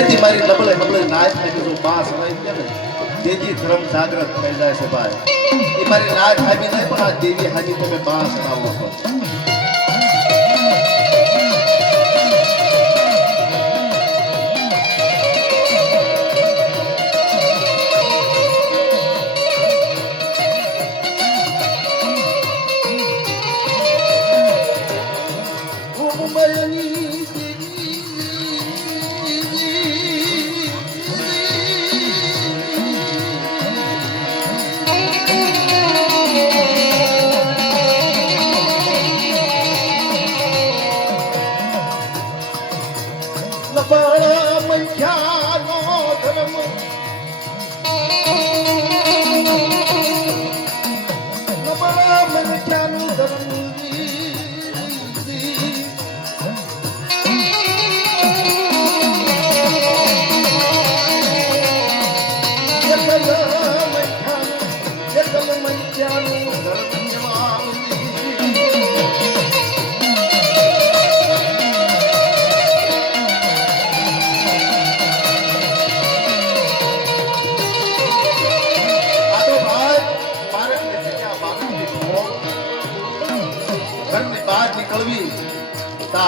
જેથી મારી ડબલે ડબલે નાચ થાય જો બાસ રહી છે ને જેથી ધર્મ જાગૃત થઈ જાય છે ભાઈ એ મારી નાચ હાબી નહીં પણ આ દેવી હાબી તમે બાસ રાવો છો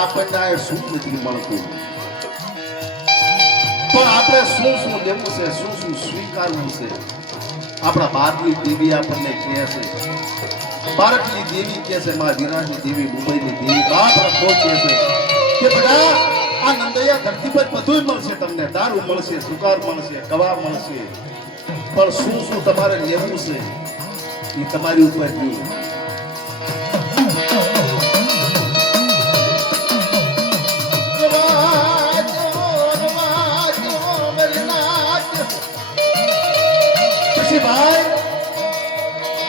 આપણને શું નથી મળતું પણ આપણે શું શું લેવું છે શું શું સ્વીકારવું છે આપણા ભારતની દેવી આપણને કહે છે ભારતની દેવી કહે છે માં વિરાટની દેવી મુંબઈની દેવી આપણા કોઈ કહે છે કે બેટા આ નંદૈયા ધરતી પર બધું મળશે તમને દારૂ મળશે સુકાર મળશે કવા મળશે પણ શું શું તમારે લેવું છે એ તમારી ઉપર નહીં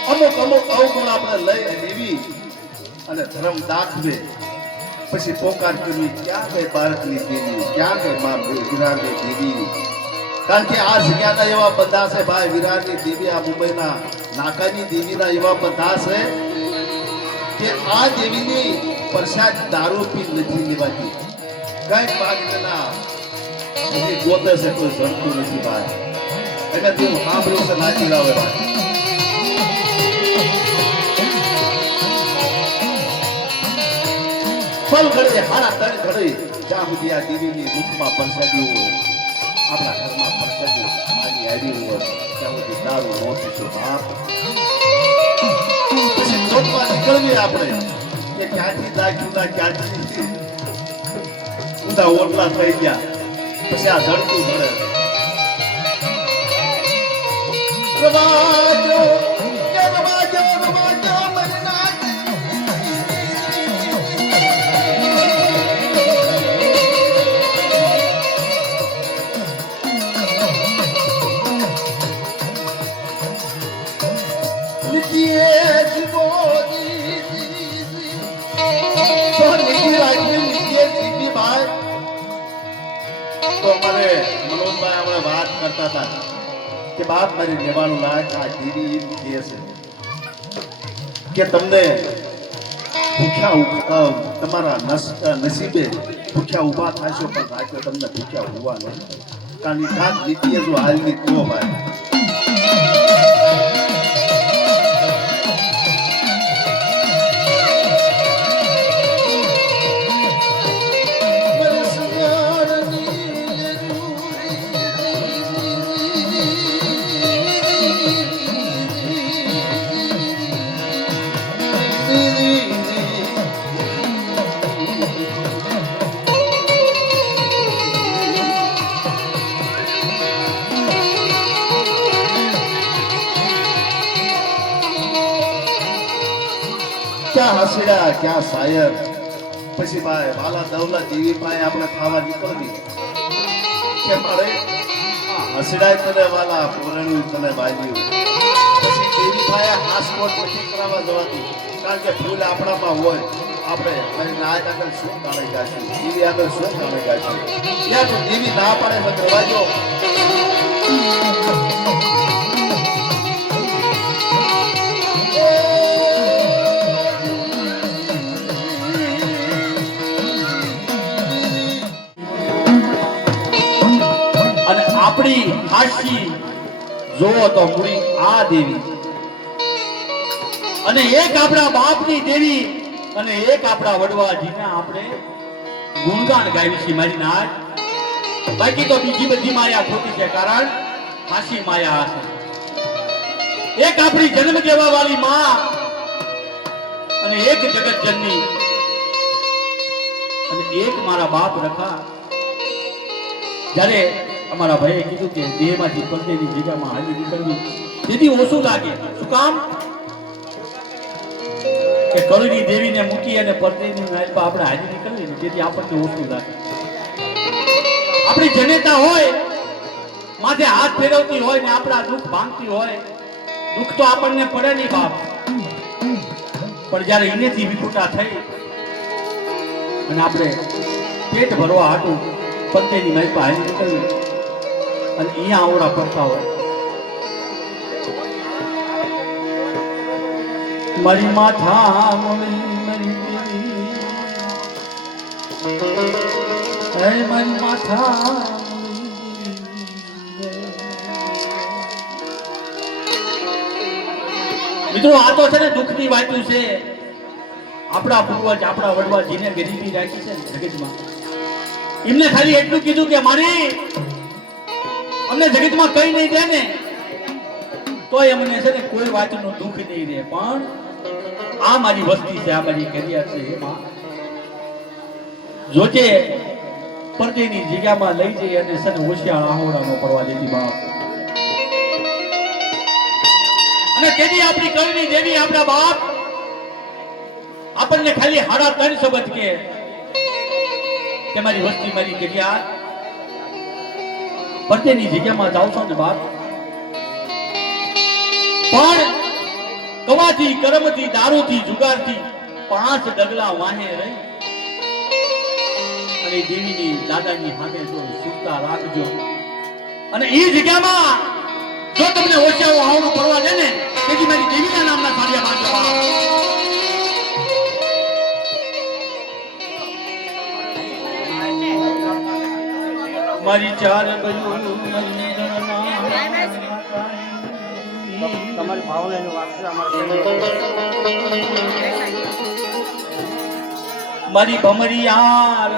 અમુક અમુક અવગુણ આપણે લઈ લેવી અને ધર્મ દાખવે પછી પોકાર કરવી ક્યાં ગઈ ભારતની દેવી ક્યાં ગઈ માં વિરાટની દેવી કારણ કે આ જગ્યાના એવા બધા છે ભાઈ વિરાટની દેવી આ મુંબઈના નાકાની દેવીના એવા બધા છે કે આ દેવીની પ્રસાદ દારૂ પી નથી લેવાતી કઈ પાગના ગોતે છે કોઈ જમતું નથી ભાઈ એટલે તું સાંભળ્યું છે નાચી લાવે ભાઈ પલ ઘડે હારા તણ ઘડે જ્યાં સુધી આ દેવીની મુખમાં પ્રસાદી હોય આપણા ઘરમાં પ્રસાદી મારી આવી હોય ત્યાં સુધી દારૂ નહોતી તો બાપ પછી કોટમાં નીકળવી આપણે કે ક્યાંથી દાખ્યું ના ક્યાંથી ઊંધા ઓટલા થઈ ગયા પછી આ ધડકું ઘડે રવાજો રવાજો રવાજો મરના વાત કરતા હતા કે બાપ મારી લેવાનું લાયક આ દેવી એમ કહે છે કે તમને ભૂખ્યા તમારા નસીબે ભૂખ્યા ઊભા થશો પણ રાખ્યો તમને ભૂખ્યા હોવા નહીં કારણ કે કાંક નીતિએ જો હાલની તો ભાઈ ક્યાં હસડ્યા ક્યાં શાયર પછી ભાઈ વાલા દવલા દેવી પાસે આપણે ખાવા નીકળવી કે મારે હસડાય તને વાલા પૂરણ્યું તને બાજ્યું પછી દેવી પાસે હાસકોટ નથી કરાવવા જવાતું કારણ કે ફૂલ આપણામાં હોય આપણે નાચ આગળ શું કામે ગાશું દેવી આગળ શું કામે ગાશું ત્યાં તો દેવી ના પાડે તો કરવાજો આપણી હાશી જોવો તો મૂડી આ દેવી, અને એક આપણા બાપની દેવી, અને એક આપણા વડવાજીના આપણે ગુણગાન ગાવી છે મારી નાથ. બાકી તો બીજી બધી માયા ખોટી છે, કારણ હાશી માયા હશે. એક આપણી જન્મ દેવા વાળી માં, અને એક જગત જનની, અને એક મારા બાપ રખા. જ્યારે અમારા ભાઈએ કીધું કે દેહમાંથી પંદેની જગ્યામાં હાલી નીકળવી, તેથી ઓછું લાગે. શું કામ? કે કળની દેવીને મૂકી અને પરદેની નાયલમાં આપણે હાલી નીકળવી ને, તેથી આપણને ઓછું લાગે. આપણી જનેતા હોય, માથે હાથ ફેરવતી હોય ને આપણા દુઃખ ભાંગતી હોય, દુઃખ તો આપણને પડે નહીં બાપ, પણ જ્યારે એનેથી વિખૂટા થઈ અને આપણે પેટ ભરવા હાટું પંતેની માલપા હાલી નીકળવી અને અહીંયા આવડા પડતા હોય. મારી માથા મારી માથા મિત્રો, આ તો છે ને દુઃખની વાતું છે. આપણા પૂર્વજ આપણા વડવાજીને ગરીબી રાખી છે ને જગતમાં, એમને ખાલી એટલું કીધું કે મારી અમને જગતમાં કઈ નહીં દે ને તોય અમને છે ને કોઈ વાતનું દુઃખ નહીં રહે, પણ આ મારી વસ્તી છે, આ મારી કરિયા છે, એમાં જોજે પરદેની જગ્યામાં લઈ જઈ અને છે ને હોશિયાર આહોડા નો પડવા દેતી બાપ. અને તેથી આપણી કળની દેવી આપણા બાપ આપણને ખાલી 3.5 શબ્દ કે મારી વસ્તી મારી કરિયા પરદેની જગ્યામાં જાવ છો ને બાપ, પણ કવાથી કર્મથી દારૂથી જુગારથી 5 ડગલા વાહે રહી અને દેવીની દાદાની સામે જો સુરતા રાખજો. અને એ જગ્યામાં જો તમને ઓછાઓ આવવાનું પડવા દે ને, તેથી મારી દેવીના નામના સાડિયા બાંધો. મારી ચાર બયું તમારી ભાવનાની વાત છે. મારી ભમરી યાર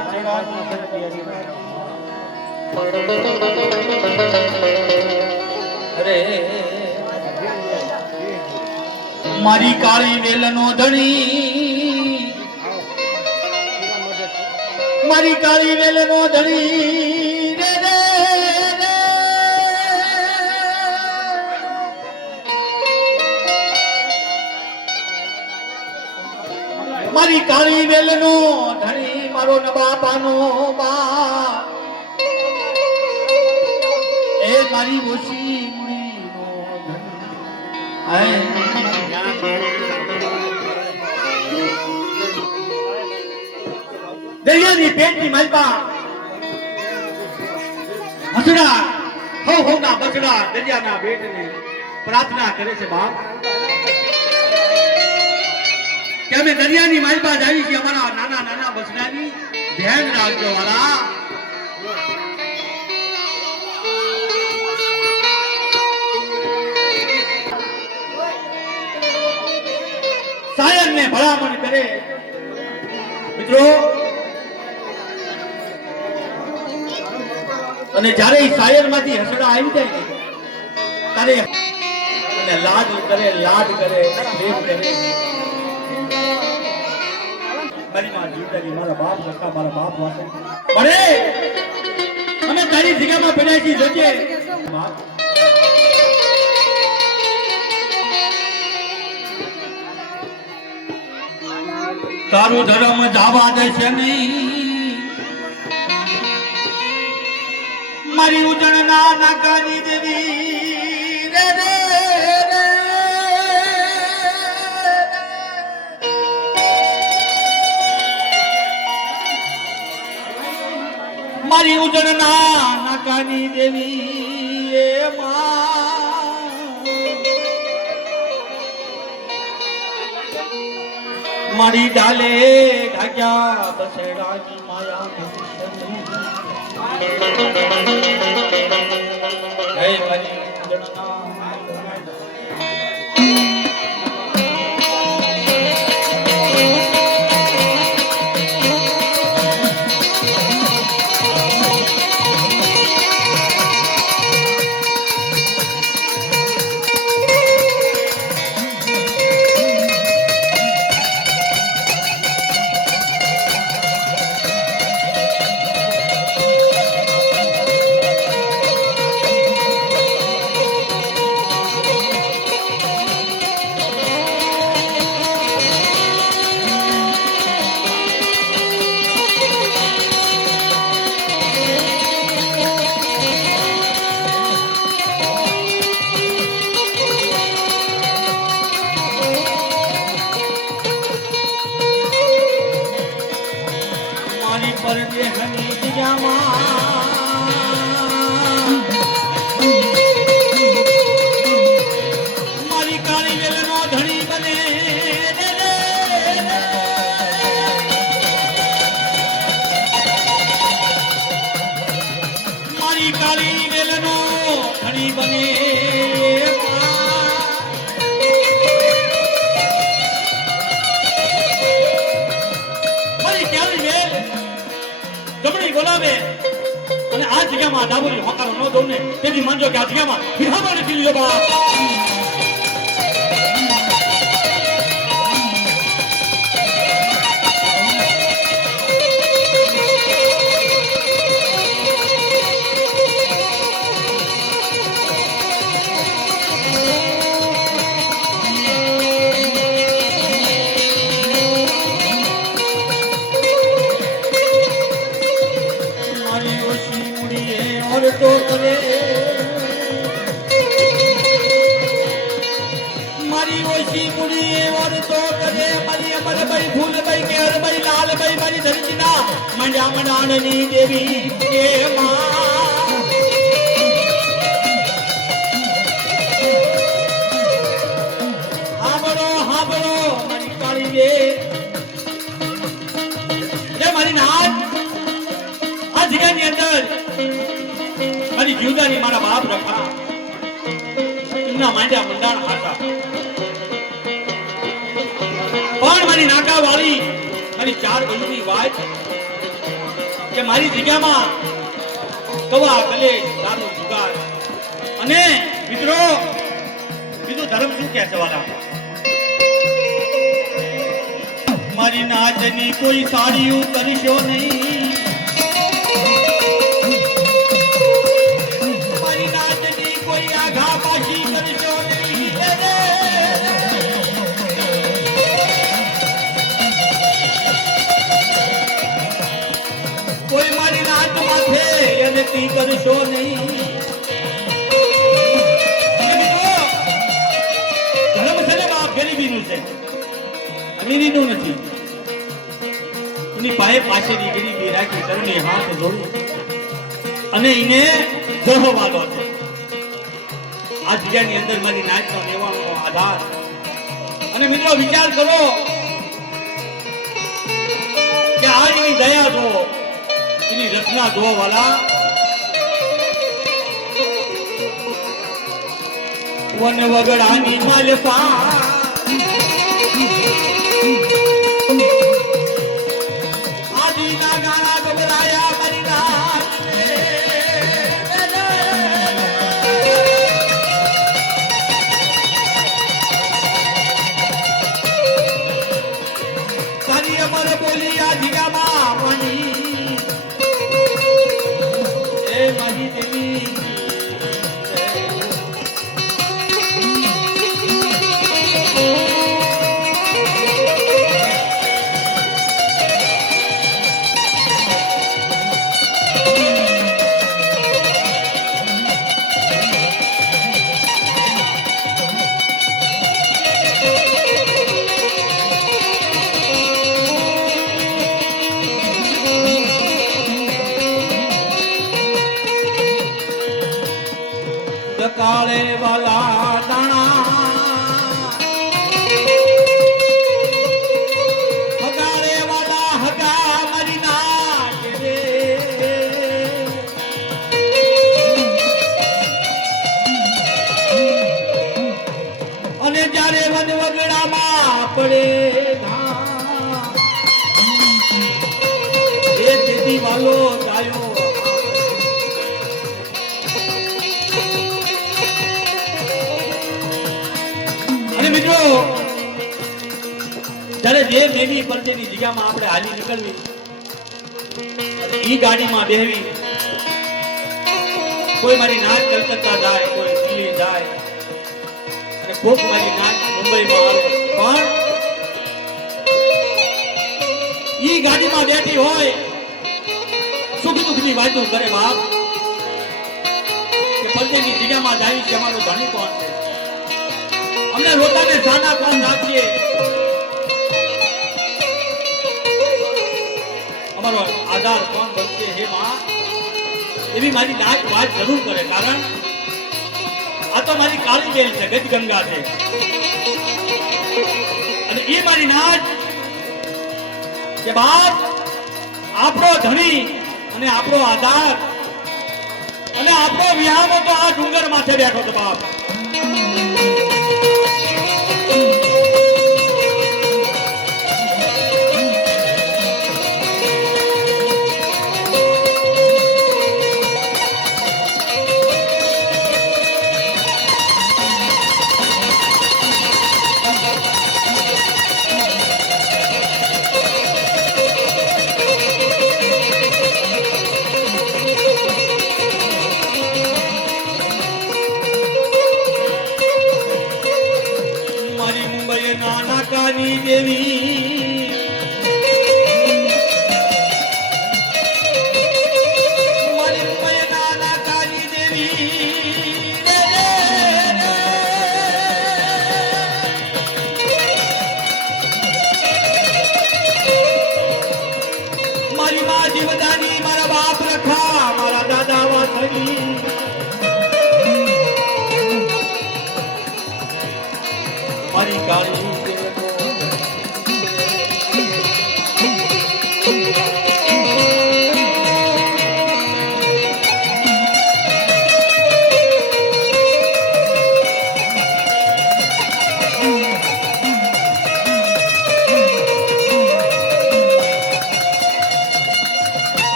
અરે મારી કાળી વેલનો ધણી, મારી કાળી વેલનો ધણી રે રે રે, મારી કાળી વેલનો ધણી મારો ન બાપાનો બાપ, એ મારી ઓછી મુડીનો ધણી. દરિયાની પેટની માલપા હસડા હો ના બચડા દરિયાના બેટને પ્રાર્થના કરે છે બાપ કે અમે દરિયાની માલપા જાવી છીએ, અમારા નાના નાના બચડાની ધ્યાન રાખજો વાળા. સાયરને ભલામણ કરે. મિત્રો, અને જ્યારે એ શાયર માંથી હસડા આવી જાય ને ત્યારે અને લાડ કરે પ્રેમ કરે. મારી માં જીવતાની મારા બાપ લખા, મારા બાપ વાસે પડે અમે તારી જગ્યામાં પડ્યા છીએ. જોજે તારું ધર્મ જાવા દેશે નહીં, મારી ઉજણ ના નાકાની દેવી રે રે રે, મારી ઉજણ ના નાકાની દેવી એ મારી ડાલે ઢાક્યા બસેડાની માયા જગનો ધણી બને મારી ક્યારી વેલ જમણી બોલાવે અને આ જગ્યામાં ડાબોરી હોકારો ન દઉં ને તેથી માનજો કે આ જગ્યામાં વિહામણ નથી લીધો બા तो करे मारी ओशी मुड़ी और तो करे मारी अमर भाई फूल भाई केर भाई लाल भाई मारी धरतीना मंडा मंडाणनी देवी के मां हाबड़ो मारी काली रे रे मारी नाथ आ जगह अंदर મારી જીવદારી મારા બાપ રખા એમના માંડ્યા મંડાણ હતા પણ મારી નાકા વાળી મારી 4 બહેનોની વાત કે મારી જગ્યામાં કવા કલેશ દારૂ જુગાર અને મિત્રો બીજું ધર્મ શું કહે છે વાલા મારી નાચની કોઈ સાડીઓ કરશો નહીં કોઈ મારી નાત માથે એને તી કરશો નહીં ધર્મ છે ને બાપ ગરીબીનું છે અમીરીનું નથી એની પાસેની ગરીબી રાખી ધર્મને હાથ જોડી અને એને જહોવાલો છે આ જગ્યાની અંદર મારી નાચનો લેવાનો આધાર અને મિત્રો વિચાર કરો કે આ એની દયા જો એની રચના જો વાલા વન વગડાની માલપા આદિના ગાણા ગબરાયા મારી નાચ અમર બોલી આ જગ્યામાં મણી એ મારી દેવી કાળે વાલા દાણા હગાડે વાલા હગા મારી નાચ રે અને જ્યારે વન વગડામાં પડે એ તેથી વાલો ગાયો મિત્રો જ્યારે જે મેવી પરદેની જગ્યામાં આપણે હાલી નીકળવી ઈ ગાડીમાં બેહવી કોઈ મારી નાચ કલકત્તા જાય કોઈ દિલ્હી જાય અને કોક મારી નાચ મુંબઈમાં આવે પણ ઈ ગાડીમાં બેઠી હોય સુખ દુઃખની વાતો કરે બાપ કે પરદેની જગ્યામાં જાય છે અમારો ધણી કોણ છે हमने लोटाने जाना कौन नाचिए हमारो आधार कौन बनते हे मां એવી મારી નાચ વાત જરૂર કરે કારણ આ તો મારી કાળી બેલ છે ગજ ગંગા છે અને એ મારી નાચ કે બાપ આપણો ધણી અને આપણો આધાર અને આપણો વિહામો તો આ ડુંગર માથે બેઠો હતો બાપ. મારી મુંબઈ નાના કાની દેવી, મારી મુંબઈ નાના કાની દેવી રે રે રે. મારી માં જીવદાની, મારા બાપ રખા, મારા દાદા વાસણી, મારી કાળી દેવનો.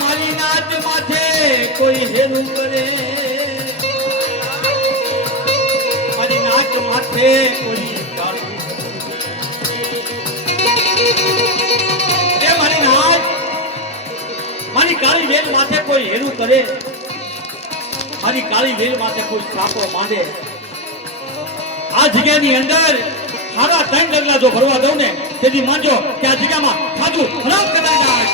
મારી નાચ માથે કોઈ હેરું કરે, મારી નાચ માથે કોઈ કાળું એ મારી નાચ, મારી કાળી વેલ માથે કોઈ હેરું કરે, મારી કાળી વેલ માથે કોઈ સાપો માંડે. આ જગ્યાની અંદર સારા 3 ડગલા જો ભરવા દઉં ને તેથી માનજો કે આ જગ્યામાં ખાધું હરામ કરાઈ જાય.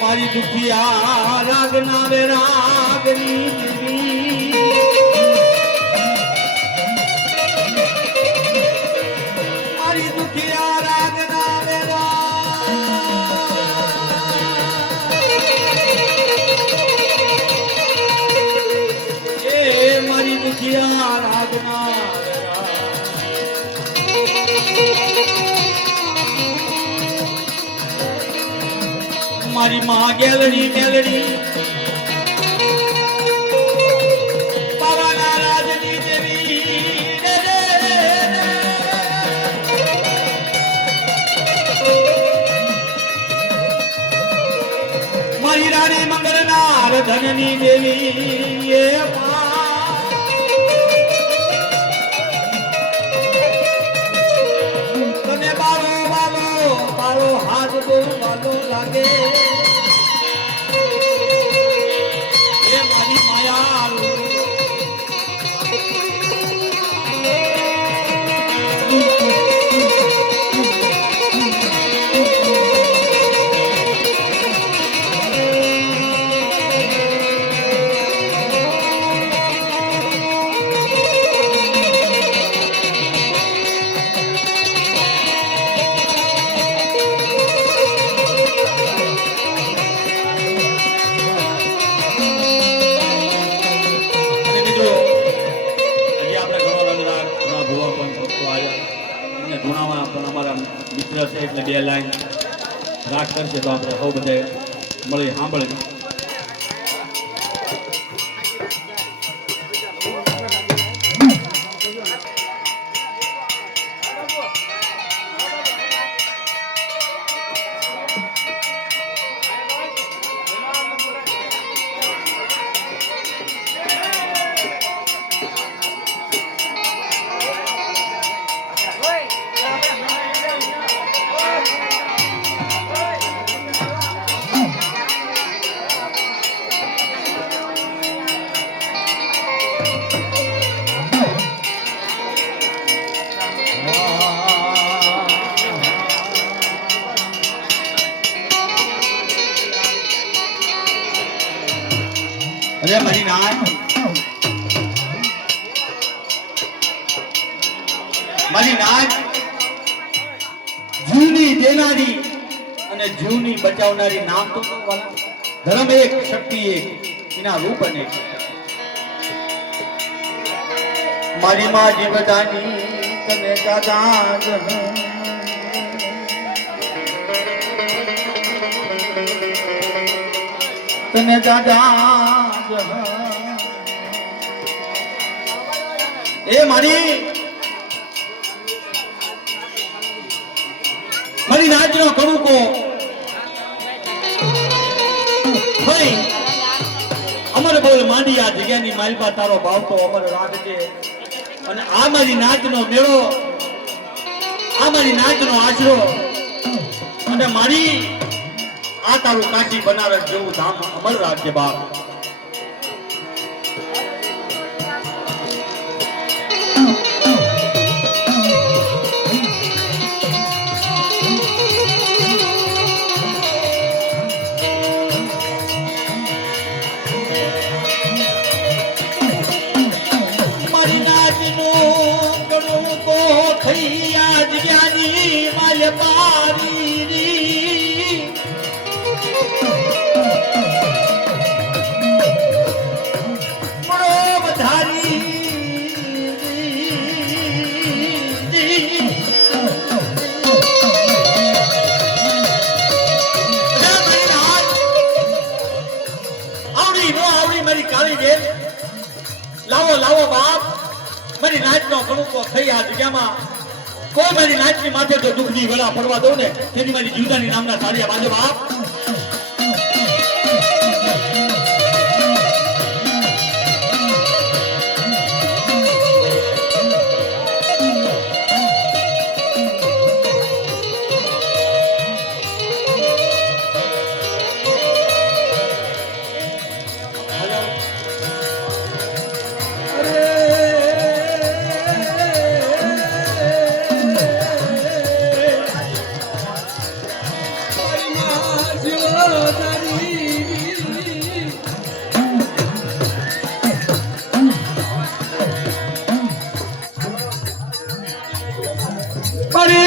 મારી દુખિયા રાગના વે રાગની દેવી, મારી દુખિયા રાગના વે એ મારી દુખિયા રાગના વે મારી માં ગેલડી મેલડી પાવાના રાજની દેવી રે રે રે. મારી રાણી મંગળનાર ધનની દેવી એ તને બારો બારો બારો હાથ બહુ બાલો લાગે એ મારી માયા. મિત્ર છે એટલે બે લાઈન રાગ કરશે તો આપણે સૌ બધે મળી સાંભળે. અરે મારી નાય જીવની દેનારી અને જીવની બચાવનારી નામ તો ધર્મ એક, શક્તિ એક, એના રૂપ અનેક. મારી માં જીવતાની તને કાદાજ તને દાદા એ મારી નાચનો કડુકો ભાઈ અમર બોલ માંડી આ જગ્યાની માલપા તારો ભાવ તો અમર રાખજે. અને આ મારી નાચનો મેળો, આ મારી નાચનો આશરો અને મારી આ તારું કાશી બનારસ જેવું ધામ અમર રાખજે બાપ. મારી નાચનો કડુકો થઈ આ જગ્યાની માલપારી લાવો લાવો બાપ, મારી નાચનો કડુકો થઈ આ જગ્યામાં. કોઈ મારી નાચની માથે જો દુઃખની વેળા પડવા દઉં ને તેની મારી જીવદાની નામના સાડિયા બાંધો બાપ.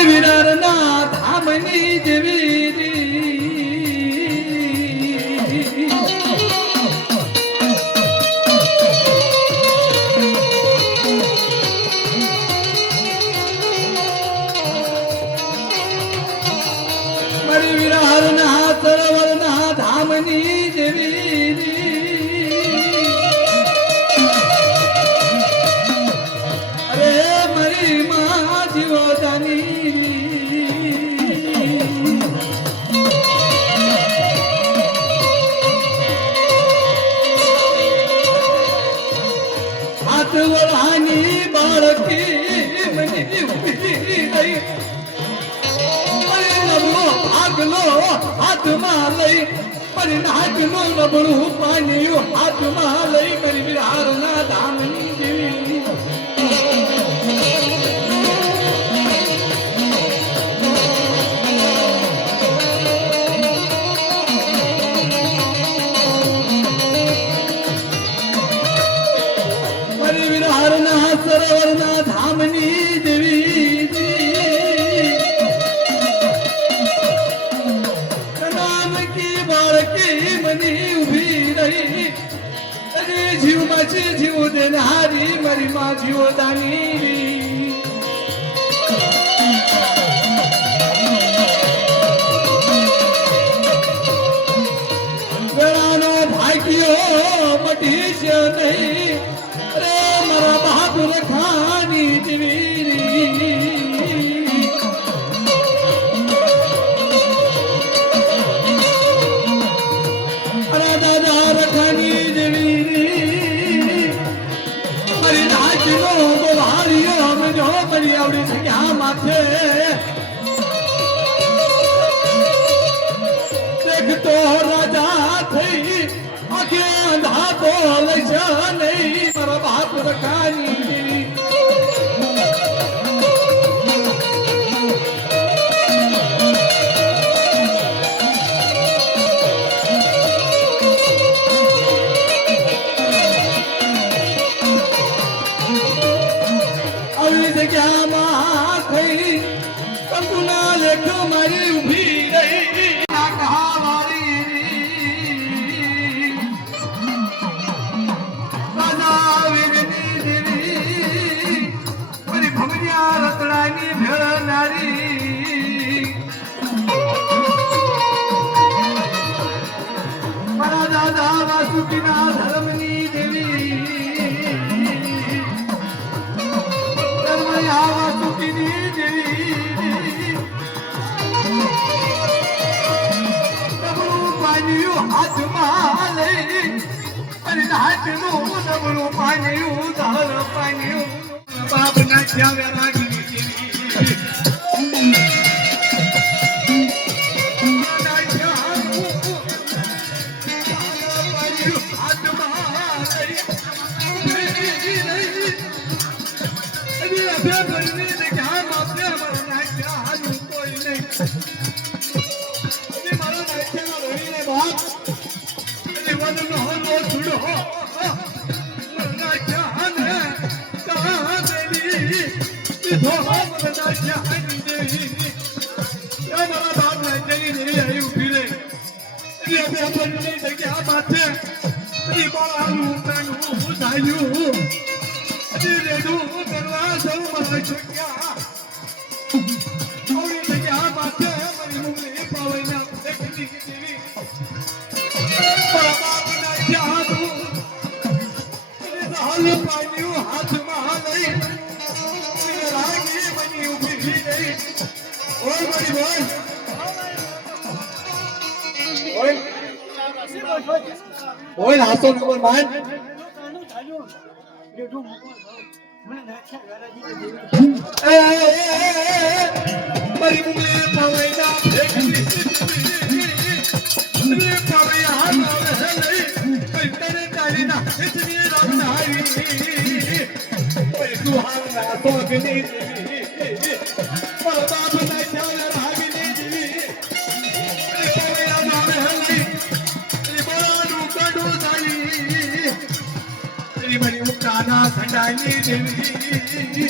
વિરારના ધામની દેવી મારી વિરારના સરોવરના ધામની દેવી અરે મારી માં જીવતાની વળાની બાળકી મને ઉભી રહી ભાગલો હાથમાં લઈ મારી નાચનો નબળું પાણી હાથમાં લઈ મારી વિહારના ધામની દેવી સરોવરના ધામની દેવી નામ કી બાળકી મની ઉભી રહી અને જીવ માં જીવ દેનારી મારી માં જીવતાની કયો મટીશ નહીં રે મારા બહાદુર ખાની દેવીરી અરે દાદા રખાની દેવીરી મારી નાચનો ગોવાળીઓ અમે જો મારી આવડી જગ્યા માથે દેખતો રાજા થઈ આખે અંધા બોલે છે નહીં મારા બાપ રખાની આવી જગ્યામાં થઈ કંકુના લેખ મારી ઊભી રહી રતડાની ભેળનારી મારા દાદા વાસુકીના ધર્મની દેવી ધર્મયા વાસુકીની દેવી ડબલું પાન્યું હાથમાં લઈ અને હાથનું ડબલું પાન્યું ધાર પાન્યું બાપ નાખ્યા વેરાગી Oi, haso number 9. Mari mumle pawaina phekni mumle pawaya hale hele tere tarina itni ramnari oi duhana sogni par baab na chala ragni pawaya hale hele bolu kadu dai mari ukana khandani devi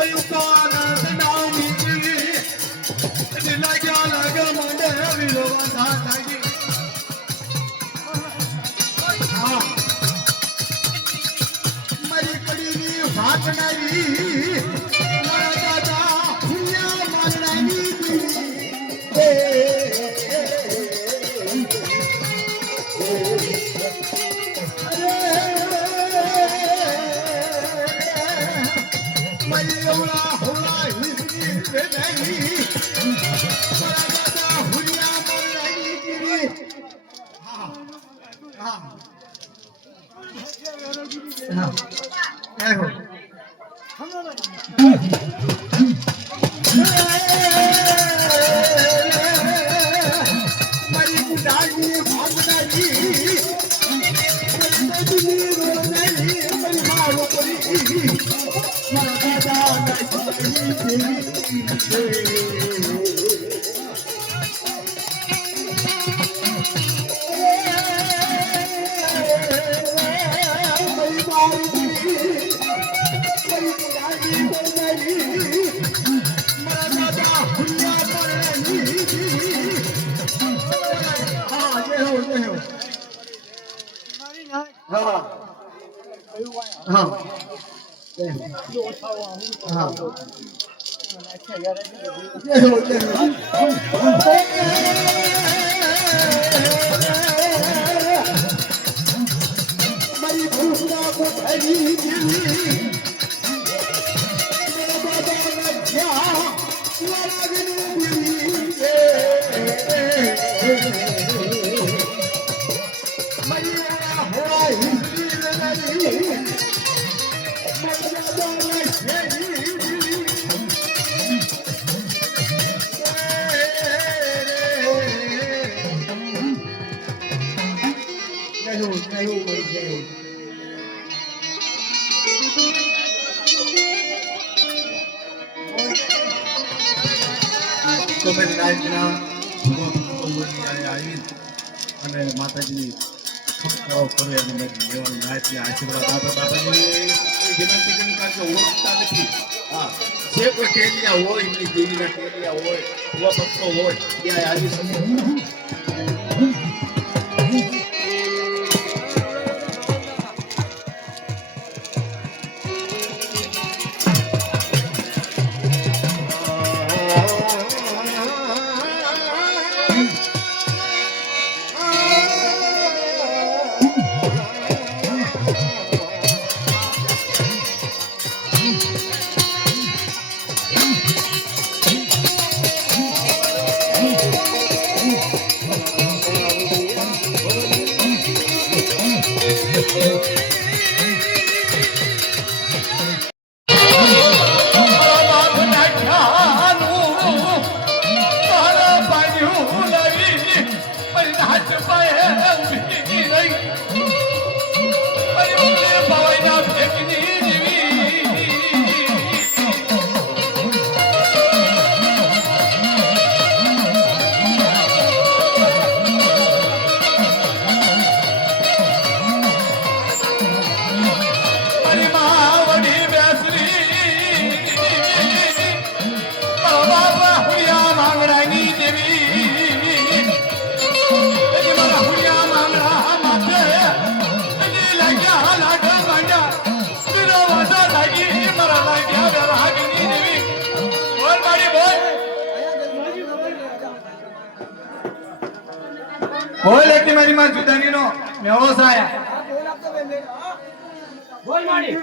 ayukana khandani devi laga mande vilovana lagi mari padini bhatnari mara dada punya manani તો મેં રાજના આવી અને માતાજીની ખરાબ કરે અને મેં દેવાની નાચને આશીર્વાદ આપે બાપાજી વિનંતી કરી કારણ કે ઓળખતા નથી હા જે કોઈ ટેલિયા હોય એમની દેવીના ટેલિયા હોય એવા ભક્તો હોય ત્યાં આવી શકે બોલ એટલી મારી માં જુદાની નો મેળો સાયા બોલ માડી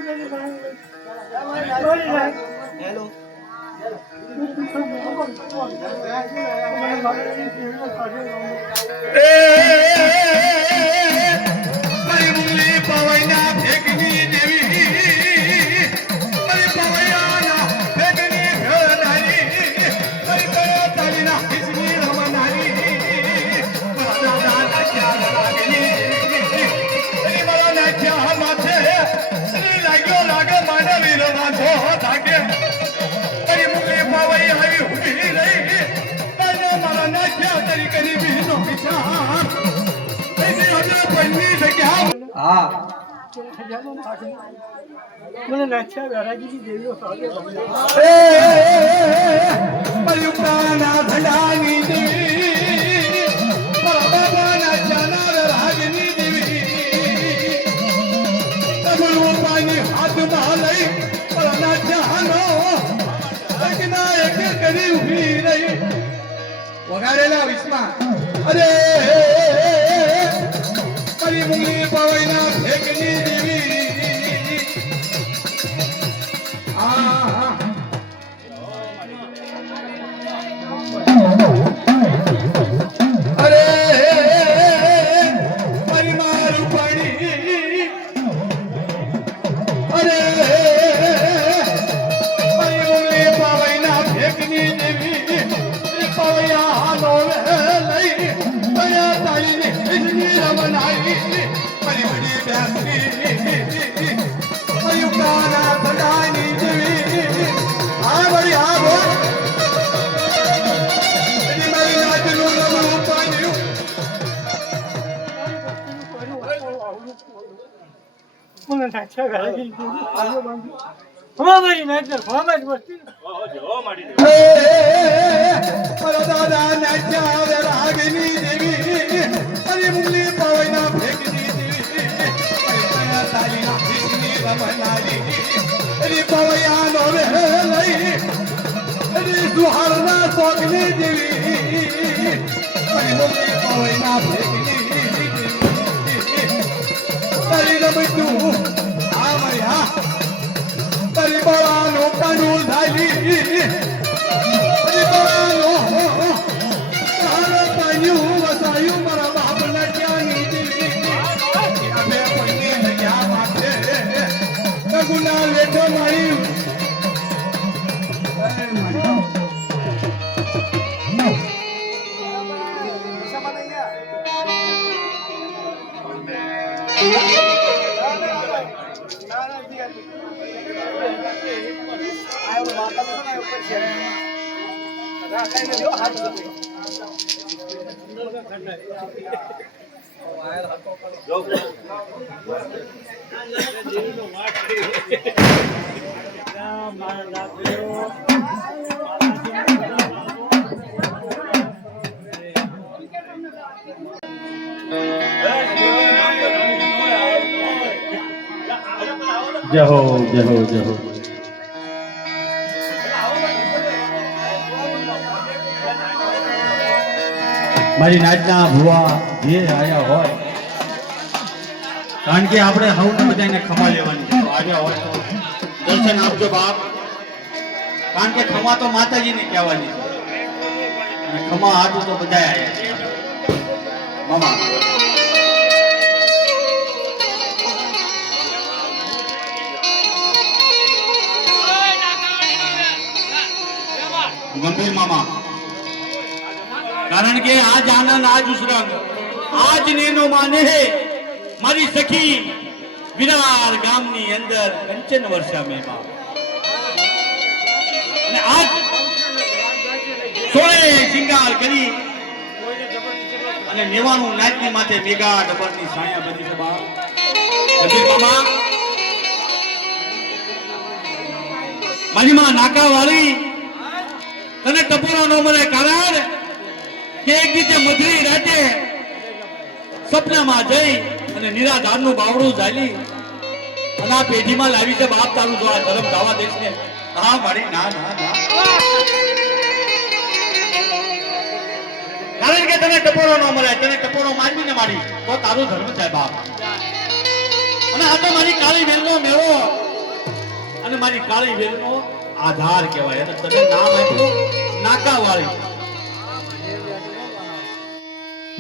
હેલો મારી મુંગલી પવૈના ફેકની દેવી મારી પવૈયાના ફેકની ભેળનારી મારી કયા તાલીના ખિસની રમનારી મારા દાદા નાખ્યા લાગની એની મારા નાખ્યા માથે એની લાગ્યો લાગે માનવી નો માથો થાકે મારી મુંગલી પવૈયા આવી ઉભી રહી અને મારા નાખ્યા તરીકેની બહેનો પીછા હા મને નાખ્યા વેરાગીની દેવીઓ સાથે મયુક્તાના ધડાની દેવી બાબાના ચાના રાગની દેવી તમલવાની હાથમાં લઈ પરના ચાનો એકના એક કરી ઊભી રહી વગાડેલા વિસ્મા અરે મારી મુંગલી પવૈના ફેકની દેવી આ અરે મારી મારું પાણી અરે મારી મુંગલી પવૈના ફેકની દેવી પવૈયા નો લઈ તયા તાળીને ઇજની રમનાઈ મારી બડી બેસરી મયુકાના ધડાની દેવી આ બડી આ બોલ એની મારી નાચનું રમણું પાડ્યું મને નાખ્યા વેરાગીની દેવીઓ સાથે બાંધી અમારી નાચર ફામાજ વસ્તી મારા દાદા નાચ્યા વે રાગની દેવી અરે મુંગલી પવૈના ફેકની દેવી અરે તાલીના ખિસની રમનારી અરે પવૈયાનો વે લઈ અરે સુહારના સોગની દેવી અરે મુંગલી પવૈના ફેકની દેવી તારી રમતું આ મારી અરે બરાનો તારા પાન્યું વસાયું મારા બાપને ક્યાં નીતિ અમે કોઈને ક્યાં માથે ગુના લેઠો મારી જય હો જય હો જય હો મારી નાચના ભુવા જે આયા હોય કારણ કે આપણે સૌને બધાને ખમા લેવાની છે. તો આવ્યા હોય તો દર્શન આપજો બાપ કારણ કે ખમા તો માતાજીને કહેવાની છે અને ખમા હાટું તો બધા આવ્યા છે મામા ગંભીર મામા કારણ કે આજ આનંદ આજ ઉસરંગ આજ નેનો માને હે મારી સખી વિરાર ગામની અંદર કંચન વર્ષા મેં બાપ અને આજ સોળે શિંગાર કરી અને નેવાનું નાચની માથે મેગા ડબરની છાયા બધી છે બાપ ગંભીર મામા મારી માં નાકા વાળી તને ટપોરો ન મળે કારણ કે એક રીતે મધરી રાતે સપનામાં જઈ અને નિરાધારનું બાવડું ઝાલી અને આ પેઢીમાં લાવી છે બાપ તારું જો આ ધર્મ દાવા દેશ ને હા મારી ના ના ના કારણ કે તને ટપોરો ન મળે તને ટપોરો મારવી ને મારી તો તારું ધર્મ છે બાપ અને આ તો મારી કાળી વેલનો મેળો અને મારી કાળી વેલનો આધાર કહેવાય અને તને નામ આપ્યું નાકાવાળી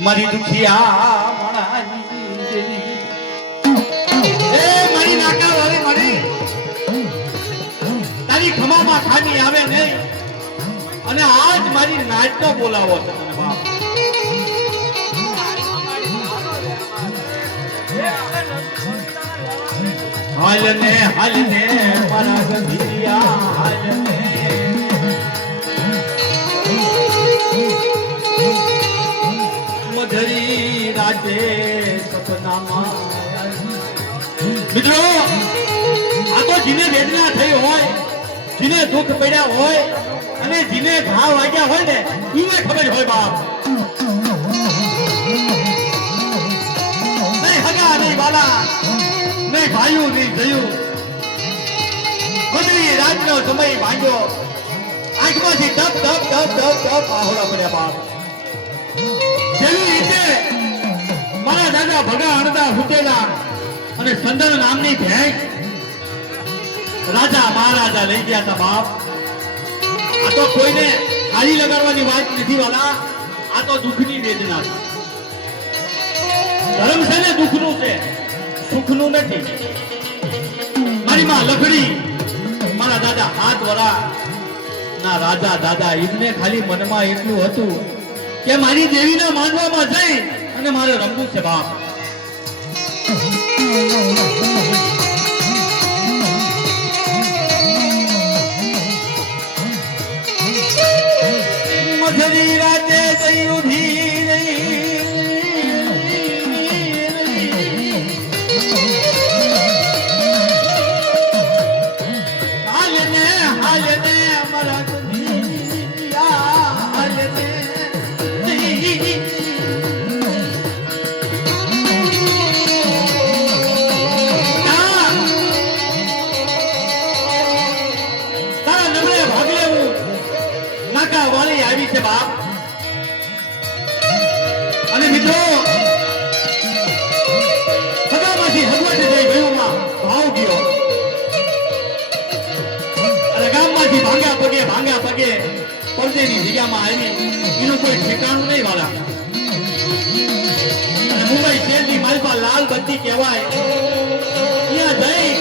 મારી દુખિયા માણાની દેવી એ મારી નાકાવાળી મારી તારી ખમામાં ખામી આવે નહીં અને આજ મારી નાચનો બોલાવો છે તને બાપ હાલને હાલને મારા ગંભીરિયા હાલને મધરી રાતે સપનામાં મિત્રો આ તો જીને વેદના થઈ હોય જીને દુઃખ પડ્યા હોય અને જીને ઘા વાગ્યા હોય ને એને ખબર હોય બાપ નહીં હગા નહીં વાલા નહીં ભાઈયું નહીં જયું મધરી રાતનો સમય ભાંગ્યો આંખમાંથી ટપ ટપ ટપ ટપ ટપ આહોડા પડ્યા બાપ જેવી રીતે મારા દાદા ભગા અણદા હુતેલા અને સંદન નામની ભેંસ રાજા મહારાજા લઈ ગયા હતા બાપ આ તો કોઈને ખાલી લગાડવાની વાત નથી વાલા આ તો દુઃખની વેદના છે ધર્મ છે ને દુઃખનું છે સુખનું નથી મારી માં લખડી મારા દાદા 7 વર્ષ ના રાજા દાદા એમને ખાલી મનમાં એટલું હતું કે મારી દેવીના માનવામાં જઈ અને મારે રમવું છે બાપ મધરી રાતે જઈ ઉધી હાલને હાલને મારા ભાંગ્યા પગે પડદેની જગ્યામાં આવી એનું કોઈ ઠેકાણું નહીં વાળા. અને મુંબઈ શહેરની માલપા લાલ બત્તી કહેવાય ત્યાં જઈ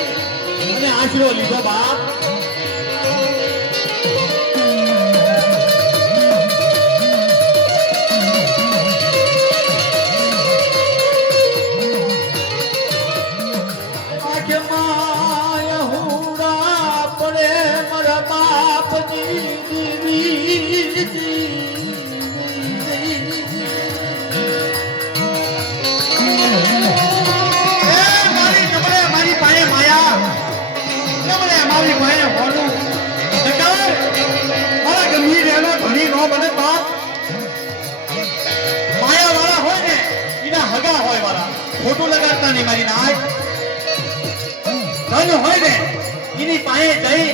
અને આશરો લીધો બાપ. ખોટું લગાડતા નહીં મારી નાય. ધન હોય ને એની પાસે જઈ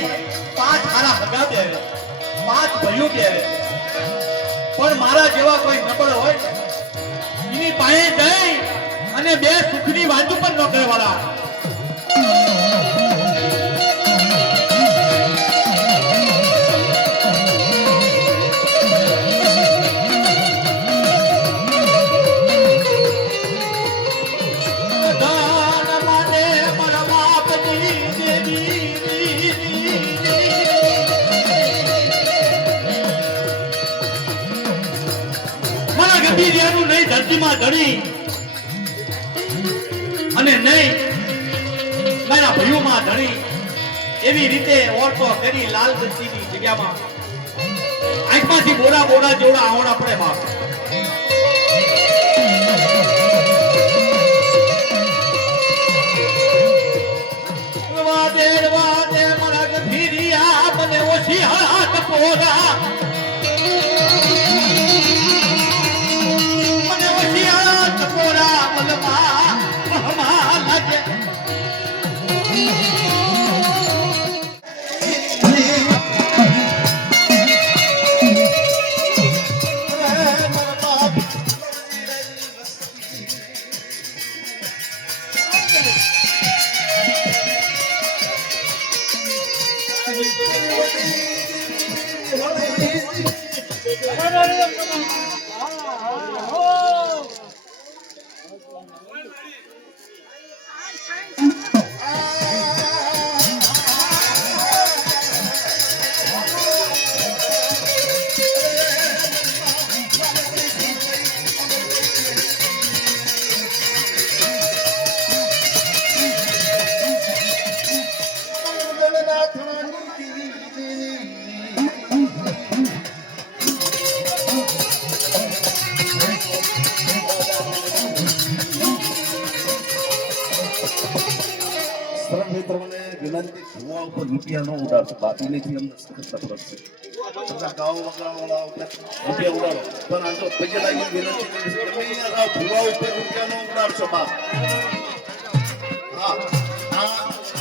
5 હારા હગા દેવે, 5 ભયું દેવે. પણ મારા જેવા કોઈ નબળ હોય એની પાસે જઈ અને 2 સુખની વાતો પણ ન કરે વાળા. ગંભીરિયાનું નહીં ધરતીમાં ધણી અને નહીં મારા ભયુમાં ધણી એવી રીતે ઓળખો કરી લાલ બત્તીની જગ્યામાં આંખમાંથી બોડા બોડા જેવડા આવડા પડે બાપ. વાદે મારા ગંભીરિયા મને ઓછી હાથ પોરા વિનંતી ભુવા ઉપર રૂપિયા ન ઉડાડશો. બાકી નથી અમને સખત નફરત છે. બધા ગાઓ વગાડવાળા રૂપિયા ઉડાડો પણ આ તો પગે લાગી વિનંતી કરી છે તમે અહીંયા જાઓ ભુવા ઉપર રૂપિયા ન ઉડાડશો બાપ. હા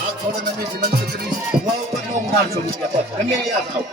આ થોડે તમે વિનંતી કરી છે ભુવા ઉપર ન ઉડાડશો રૂપિયા બસ તમે અહીંયા જાઓ.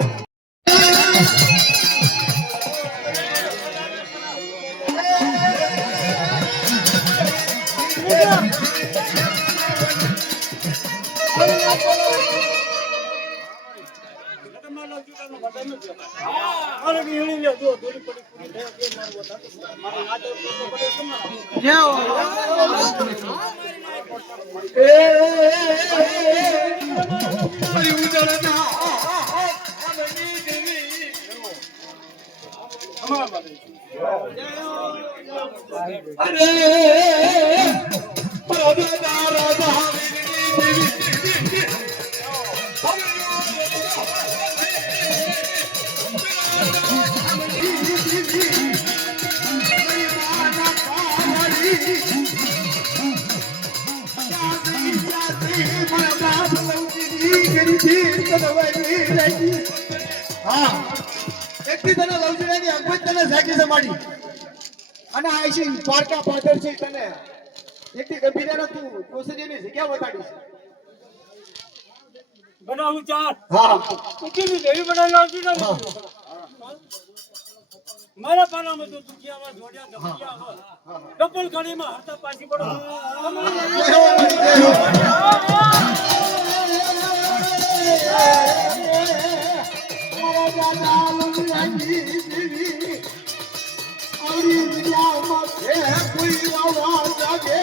અને આઈશી પારકા પાદર છે તને એકથી ગંભીરાનો તું કોસરીની જગ્યા બતાડી છે બનાવું ચાર હા કેવી દેવી બનાવી આવતી ને મારા પાનામાં તો દુખિયામાં જોડ્યા દુખિયા ડબલ ઘણીમાં હતા પાછી પડો દાદા લંગી દીવી આવડી દુનિયામાં છે કોઈ આવા જાગે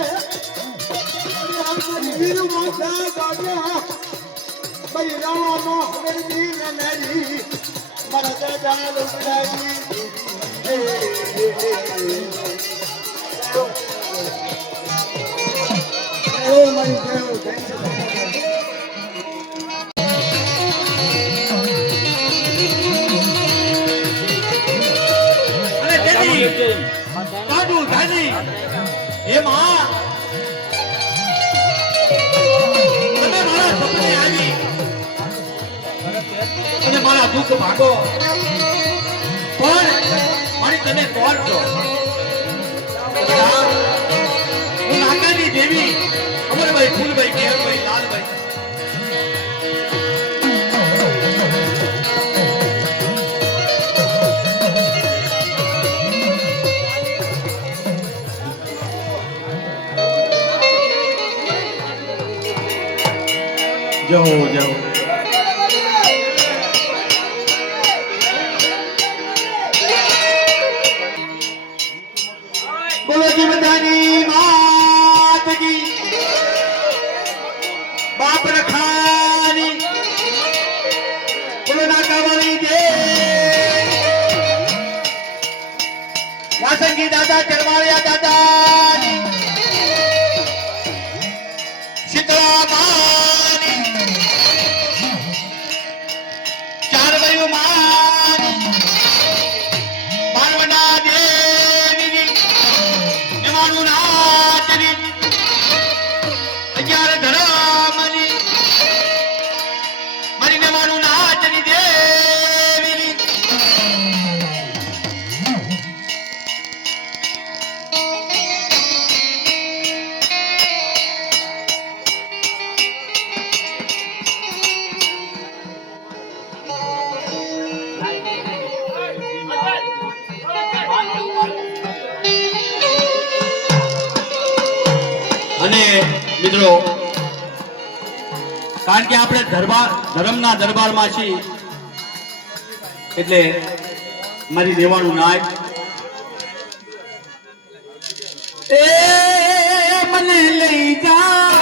વીર માતા દાદા બઈ રામા હરદી ને મેરી મારા દાદા લંગી ઓ મારી દેવ અને તેથી સાધુ ધાજી હે માં તમે મારા સપને આવી અને મારા દુઃખ ભાગો પણ મારી તને કોણ છો હું નાગાની દેવી અમરભાઈ ફૂલભાઈ કેવભાઈ લાલભાઈ જાઓ જાઓ બોલો જીવદાની માત કી બાપ રખાની બોલો નાકાવાળી દે વાસંગી દાદા ચરમાળિયા દાદાની શીતળા માની ચાર વયુ માની બારવડા દેવીની નિમાણું નાચની અગિયાર ધરામની મારી નિમાણું નાચની દેવીની અને મિત્રો કારણ કે આપણે ધર્મના દરબારમાં છીએ એટલે મારી દેવાનું નાય એ મને લઈ જા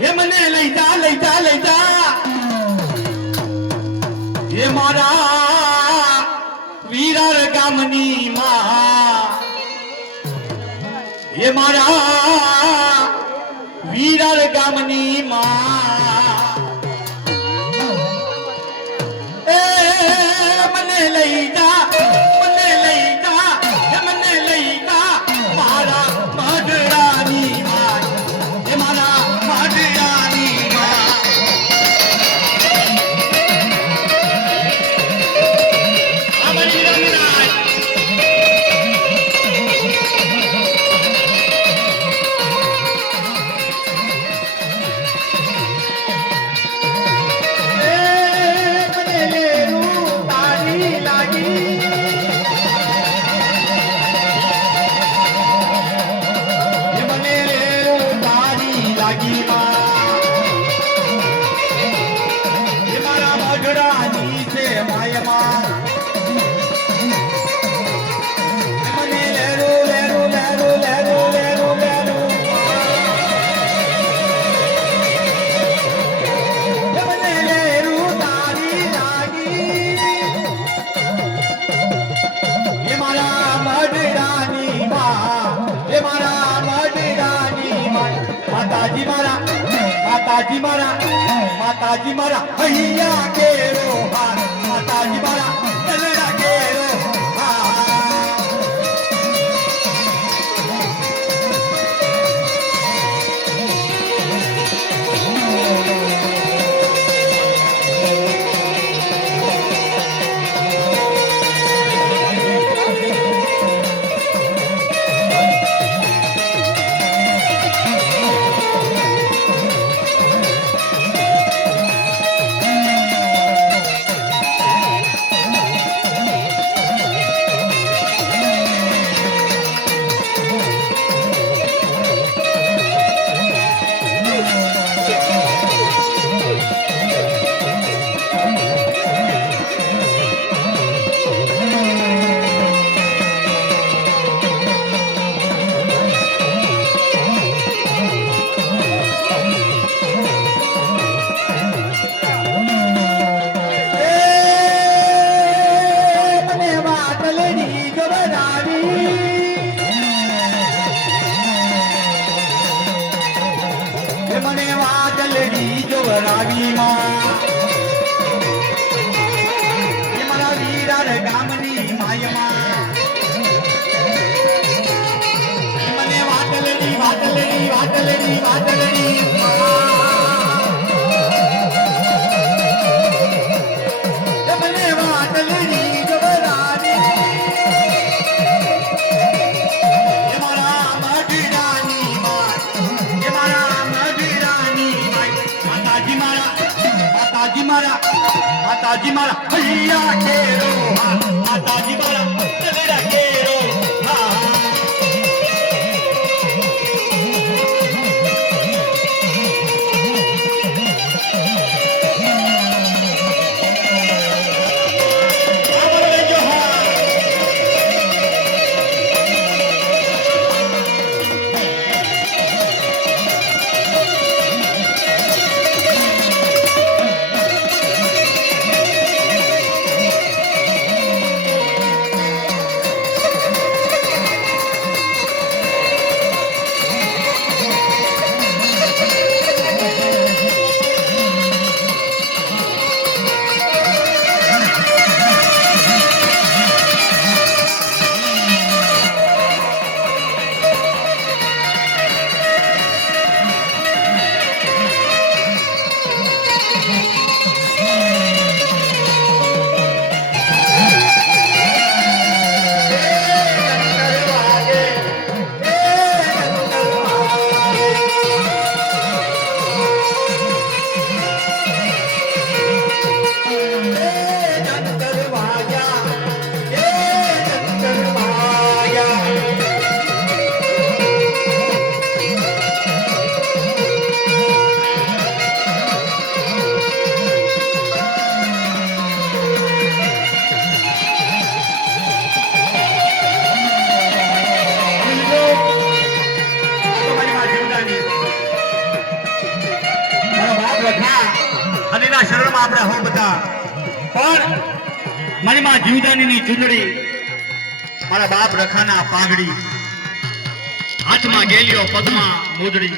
હે મને લઈ જા લઈ જા લઈ જા હે મારા વીરાર ગામની માં હે મારા વીરાર ગામની માં એ મને લઈ જા હે મને લઈ જા મારા મઢડાની માં હે મારા મઢડાની માં આ મારી રંગનાય માતાજી મારા હૈયા કેરો હાર માતાજી મારા કલડા કેરો હાર વાટલેડી જો વરાવી માં એ મારા વીરા રે ગામની માયમાં મને વાટલેડી વાટલેડી વાટલેડી વાટલેડી મને વાટલેડી જો વરાવી એ મારા મઢડાની માં એ મારા મઢડાની માતાજી મારા હૈયા કેરો માતાજી મારા નગરા કેરો અને એના શરણમાં આપણે હો બધા પણ મારી માં જીવદાનીની ચૂંદડી મારા બાપ રખાના પાઘડી હાથમાં ગેલીઓ પગમાં મોજડી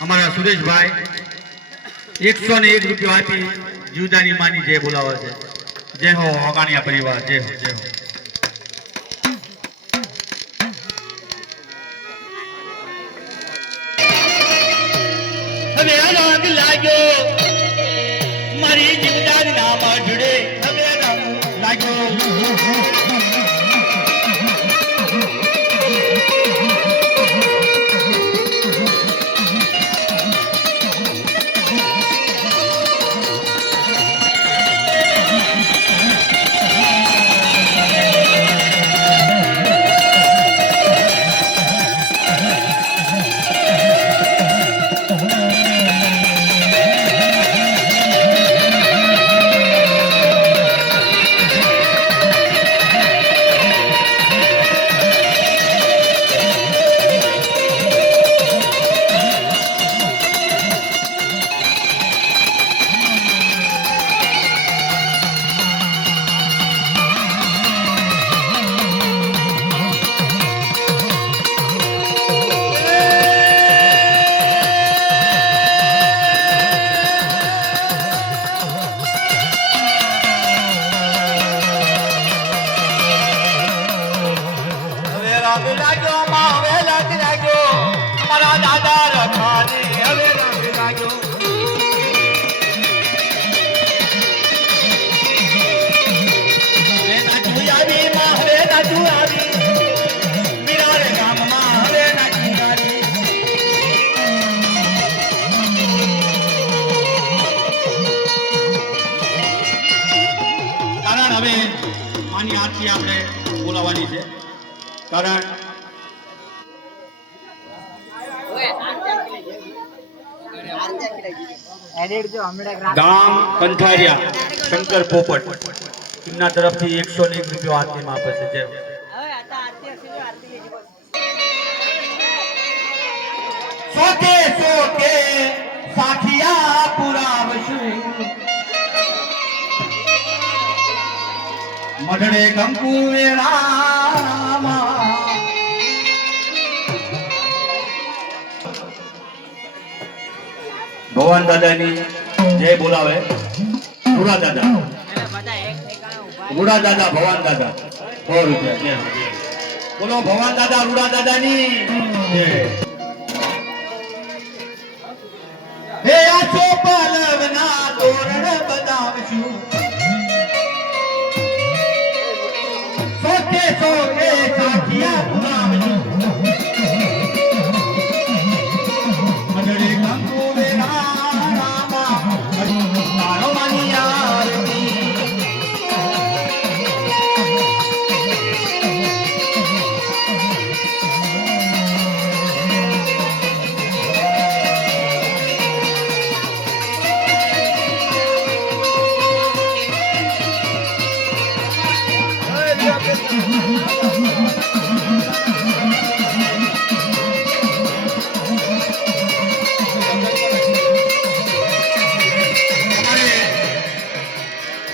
અમારા સુરેશભાઈ 101 રૂપિયા આપી જીવદાની માની જય બોલાવે છે જય હો અગાણિયા પરિવાર જય હો જય હો હવે રંગ લાગ્યો મારી જીવદાર ના મઢડે હવે રંગ લાગ્યો હવે આની આરતી આપણે બોલાવવાની છે કારણ ગામ કંઠારિયા શંકર પોપટ એમના તરફથી 101 રૂપિયા આરતીમાં આપે છે જય સોકે સોકે સાખિયા પુરાવશું મઢડે કંકુ વેળામાં ભગવાન દાદાની જય બોલાવે રૂડા દાદા ભગવાન દાદા 100 રૂપિયા જય હો, જય. બોલો ભગવાન દાદા રૂડા દાદાની જય. હે આછો પલવના તોરણ બતાવશું સોકે સોકે સાખિયા ભુલાવશું મજડે કંકુલે રામા તારો માની આરતી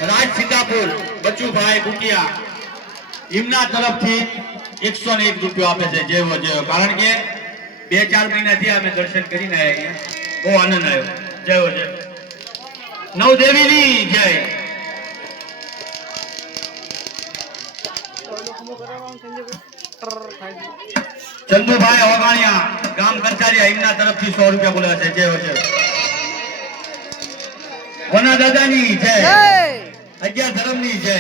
રાજ સીતાપુર બચુભાઈ બુકિયા એમના તરફથી 101 રૂપિયો આપે છે જેવો જેવો, કારણ કે 2-4 મહિનાથી અમે દર્શન કરીને આવ્યા અહીંયા, બહુ આનંદ આવ્યો. જેવો જેવો નવદેવીની જય. ચંદુભાઈ ઓગાણિયા ગામ કંચારિયા એમના તરફથી 100 રૂપિયા બોલ્યા છે જેવો જેવો. વના દાદાની જય. 11 ધર્મની જય.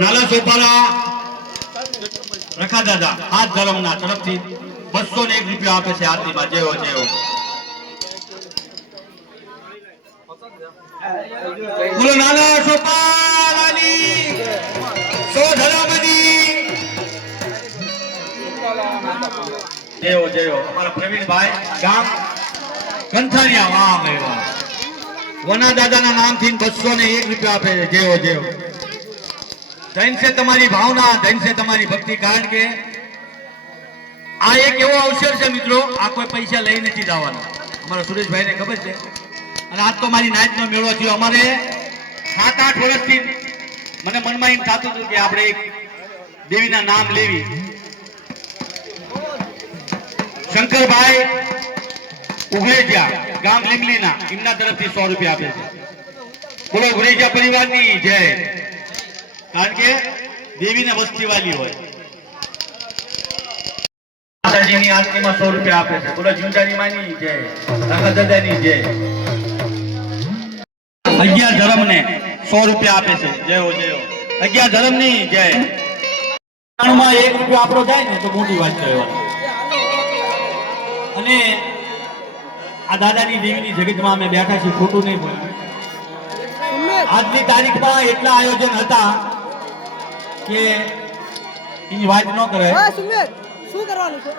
નાલા સોપારા રખા દાદા 7 ધર્મના તરફથી 201 રૂપિયા આપે છે આરતીમાં જેવો જેવો. બોલો નાના સોપારાની 100 ધર્મની જેવો જેવો. અમારા પ્રવીણભાઈ ગામ કંથારિયા વાહ ભાઈ વાહ. વના દાદાના નામથી 201 રૂપિયા આપે છે જેવો જેવો. ધન છે તમારી ભાવના, ધન છે તમારી ભક્તિ, કારણ કે આ એક એવો અવસર છે મિત્રો, આ કોઈ પૈસા લઈ નથી જવાના. અમારા સુરેશભાઈને ખબર છે. અને આજ તો મારી નાચનો મેળો થયો. અમારે 7-8 વર્ષથી મને મનમાં એમ થતું હતું કે આપણે એક દેવીના નામ લેવી. શંકરભાઈ ઉઘરેજા ગામ લીમલીના એમના તરફથી 100 રૂપિયા આપે છે. બોલો ઉઘરેજા પરિવારની જય, કારણ કે દેવીને વસ્તી વાલી હોય. માતાજીની આરતીમાં 100 રૂપિયા આપે છે. બોલો ઝુંઝાની માની જય, રાધા દાદાની જય. 11 ધર્મને 100 રૂપિયા આપે છે જય હો જય હો. 11 ધર્મની જય. 1 રૂપિયો આપણો જાય ને તો મોટી વાત કહેવાય. અને આ દાદાની દેવીની જગતમાં અમે બેઠા છીએ, ખોટું નહીં બોલ્યું. આજની તારીખમાં એટલા આયોજન હતા કે એની વાત ન કરે. શું કરવાનું છે?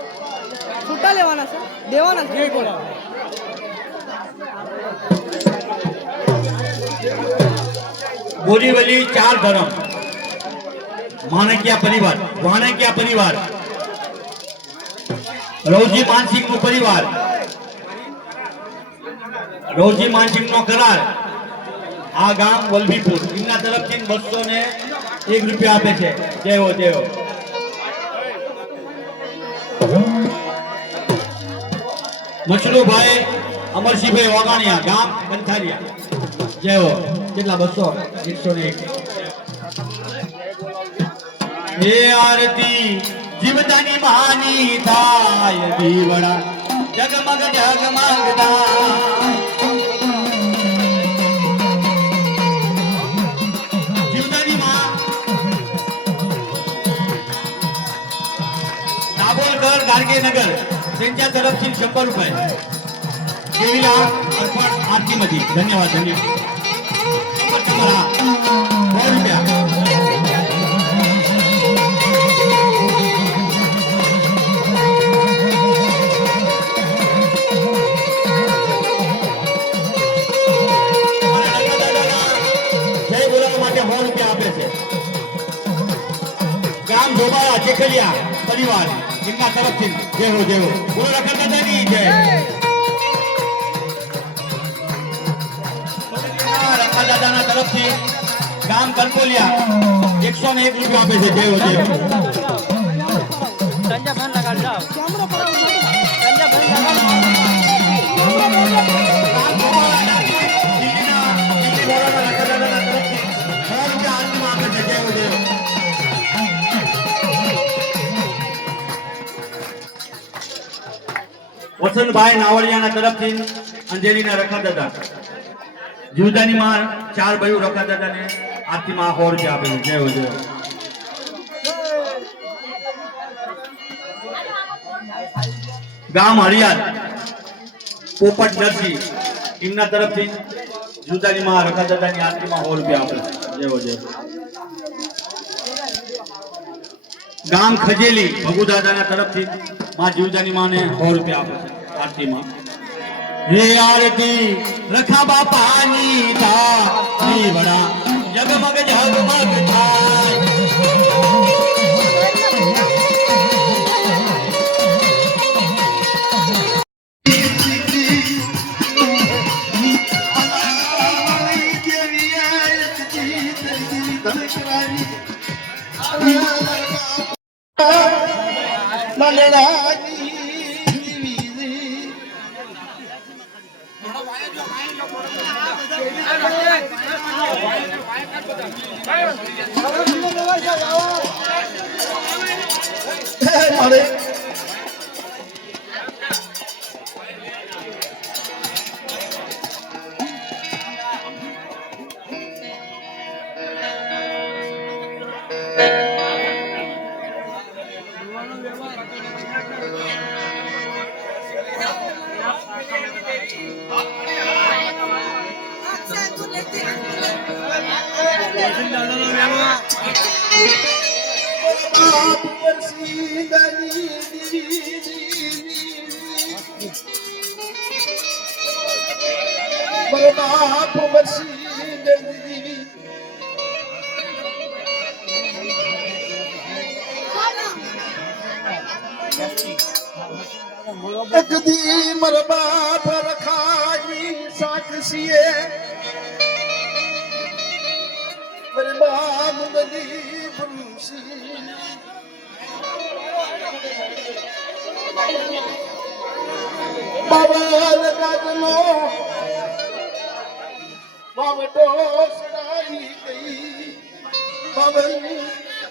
છૂટા લેવાના છે, દેવાના છે. બોરીવલી 4 ધર્મ, માણકિયા પરિવાર, વાણકિયા પરિવાર, રવજી માનસિંહ નો પરિવાર, રવજી માનસિંહ નો કરાર, આ ગામ વલભીપુર એમના તરફથી 201 રૂપિયા આપે છે જેવો જેવો. મછલુભાઈ અમરસિંહભાઈ વાઘાણીયા ગામ કંથારિયા જેવો. કેટલા? 200 101. હે આરતી જીવતાની મહાની થાય દીવડા જગમગ જગમગતા. જીવતાની માં દાબોલકર ગાર્ગેનગર त्यांच्या તરફથી 100 રૂપિયા દેવીલા અર્પણ આરતીમાંથી. ધન્યવાદ ધન્યવાદ. તમારા 100 રૂપિયા. જય બોલાવવા માટે 100 રૂપિયા આપે છે. ગામ જોબાળા ચેખલિયા પરિવાર એમના તરફથી જેવો જેવો. બોલો રખા દાદાની જય. રખા દાદાના તરફથી ગામ કંકોલિયા 101 રૂપિયા આપે છે જેવો જેવો. કેમેરો પર વસંતભાઈ નાવડિયાના તરફથી અંજલિના રખા દાદા જીવદાની માં 4 ભાઈઓ રખા દાદાને આરતીમાં 100 રૂપિયા આપે છે. જય હો જય. ગામ હરિયાળ પોપટ નરસિંહ એમના તરફથી જીવદાની માં રખા દાદાની આરતીમાં 100 રૂપિયા આપે છે. જય હો જય. ગામ ખજેલી ભગુ દાદાના તરફથી માં જીવદાની માને 100 રૂપિયા આપે છે આરતીમાં. હે આરતી રખા બાપાની થા દીવડા જગમગ જગમગ થાય.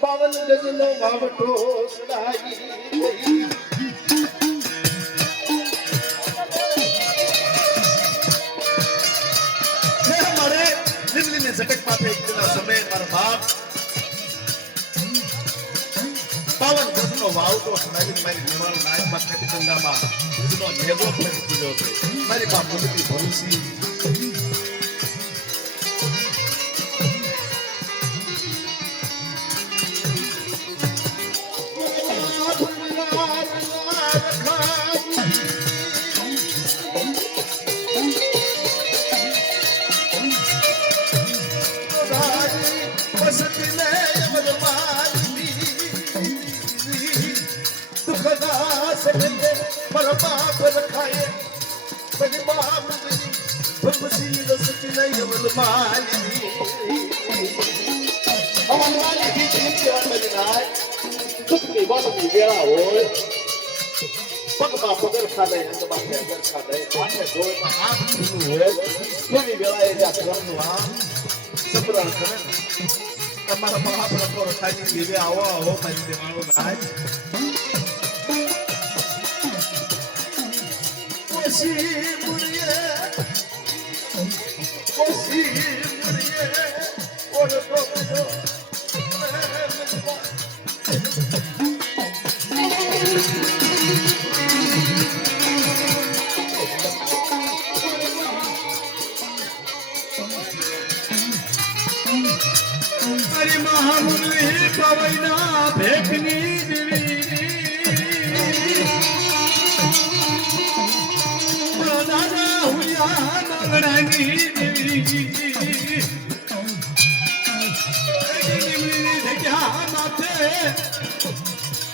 પાવન ગજનો વાવટો સડાઈ ગઈ. મારે લીમલીની ઝટક માથે એક દિના સમય મારા બાપ પાવન ગજનો વાવટો સડાઈ મારી નિવાણ નાયકમાં કટી ચંદામાં ગજનો નેગો ફરી દીધો છે. મારી બાપ મુદતી ભરુસી પગમાં પગર ખાધે અંગમાં ફેગર ખાધે આંખે જોઈમાં આંખ ખુલ્લું હોય એવી વેળાએ જ્યાં ધર્મનું આમ સપરણ કરે ને તમારા મહાપ્રભુ પર ખાઈ દેવે આવો આવો મારી દેવાળો નાય કોશી મુરીએ ઓડો ઓડો અરે મહામુરલી પવૈના ભેખની દેવી દાદા હુયા નગડાની દેવી જગ્યા માથે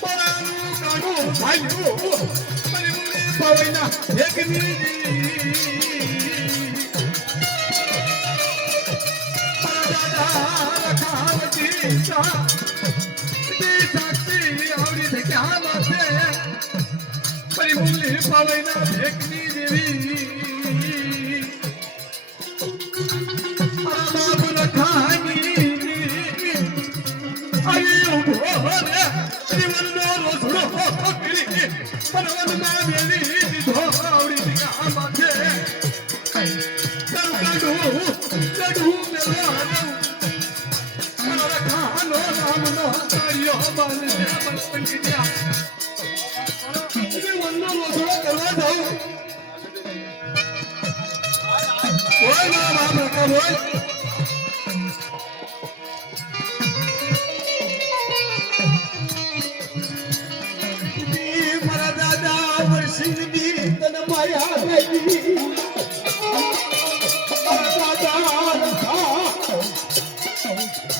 પરાનું કાઢું ભાગ્યું પવૈના ભેખની દેવી પાવૈના ભેખની દેવી બાપ રખાની અરે ઉભો રે જીવનનો રોસડો પર્વતમાં મેલી દીધો વનનો મોસળો કરવા જાઉં કોઈ ના બાપ રકા બોલ મારા દાદા વર્ષની તન માયા ગઈ મારા દાદા રખા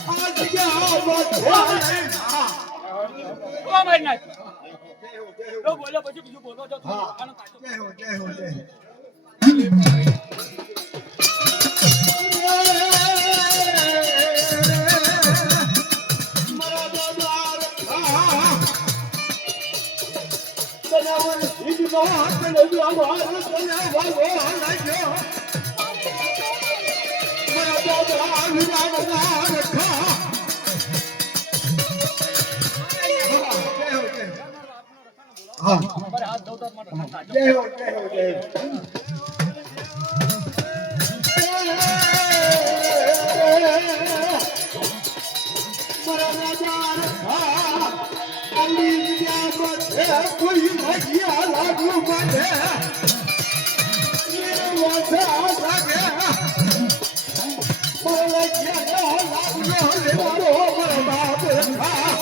આજ ગયા બધા ઓ મારી નાખ જો બોલો પછી બીજું બોલો જો હા. આનો કાચો જય હો જય હો જય હો. મારા દાદા રખા તનાવર સિદ્ધનો તને વ્યવહાર તને વાગો લાગ્યો મારા દાદા વિરાડના રખા હા મારે હાથ ધોતા માટે જય હો જય હો જય હો મારા રાજા રખા અલી વિદ્યા બધે કોઈ ભાગ્યા લાગુ બધે એ વાસા લાગે મારા જ્ઞાન લાગુ લેવારો મારા બાપ રખા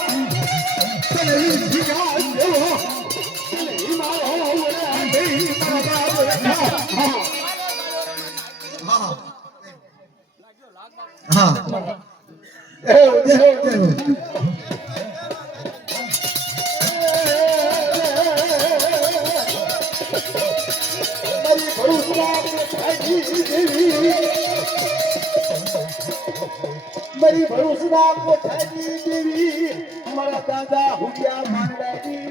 તને વિદ્યા દેવો તને મારો વરા દે મારા બાપ રખા હા હા હા જય હો જય હો જય હો મારી ભરૂચના કોઠાજી દેવી મારી ભરૂચના કોઠાજી દેવી મારા દાદા હુડિયા માંડાજી